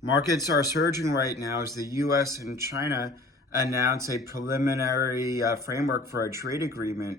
Markets are surging right now as the US and China announce a preliminary framework for a trade agreement,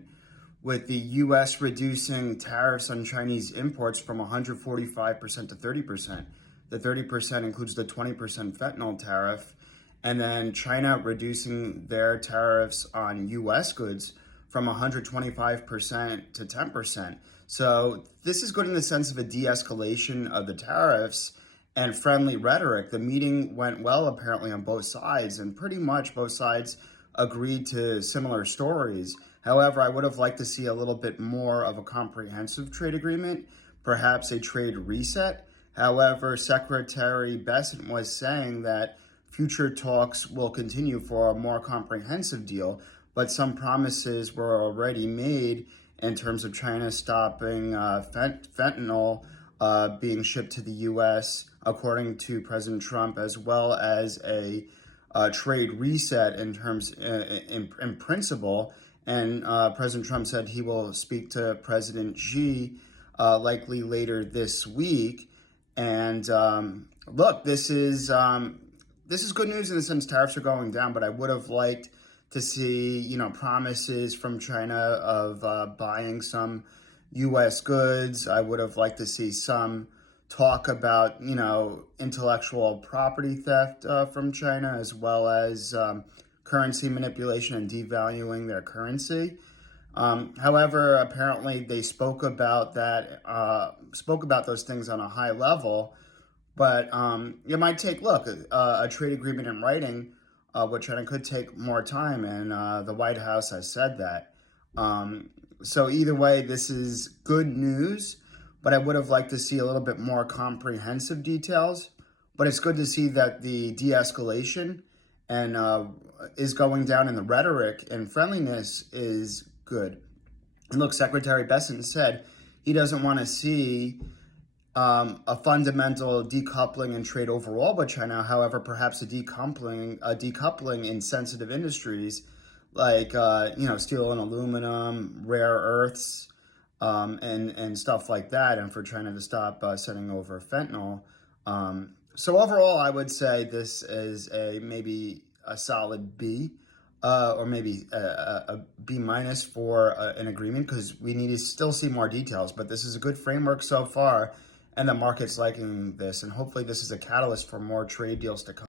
with the US reducing tariffs on Chinese imports from 145% to 30%. The 30% includes the 20% fentanyl tariff, and then China reducing their tariffs on US goods from 125% to 10%. So this is good in the sense of a de-escalation of the tariffs and friendly rhetoric. The meeting went well, apparently, on both sides, and pretty much both sides agreed to similar stories. However, I would have liked to see a little bit more of a comprehensive trade agreement, perhaps a trade reset. However, Secretary Bessent was saying that future talks will continue for a more comprehensive deal, but some promises were already made in terms of China stopping fentanyl being shipped to the U.S., according to President Trump, as well as a trade reset in terms in principle. And President Trump said he will speak to President Xi likely later this week. And look, this is good news in the sense tariffs are going down, but I would have liked to see, promises from China of buying some U.S. goods. I would have liked to see some talk about, intellectual property theft from China, as well as currency manipulation and devaluing their currency. However, apparently they spoke about those things on a high level, but it might take, a trade agreement in writing, which China could take more time, and the White House has said that. So either way, this is good news, but I would have liked to see a little bit more comprehensive details. But it's good to see that the de-escalation and is going down, and the rhetoric and friendliness is good. And look, Secretary Bessent said he doesn't want to see a fundamental decoupling in trade overall with China. However, perhaps a decoupling in sensitive industries like steel and aluminum, rare earths, and stuff like that, and for China to stop sending over fentanyl. So overall, I would say this is maybe a solid B, or maybe a B minus for an agreement, because we need to still see more details. But this is a good framework so far, and the market's liking this, and hopefully this is a catalyst for more trade deals to come.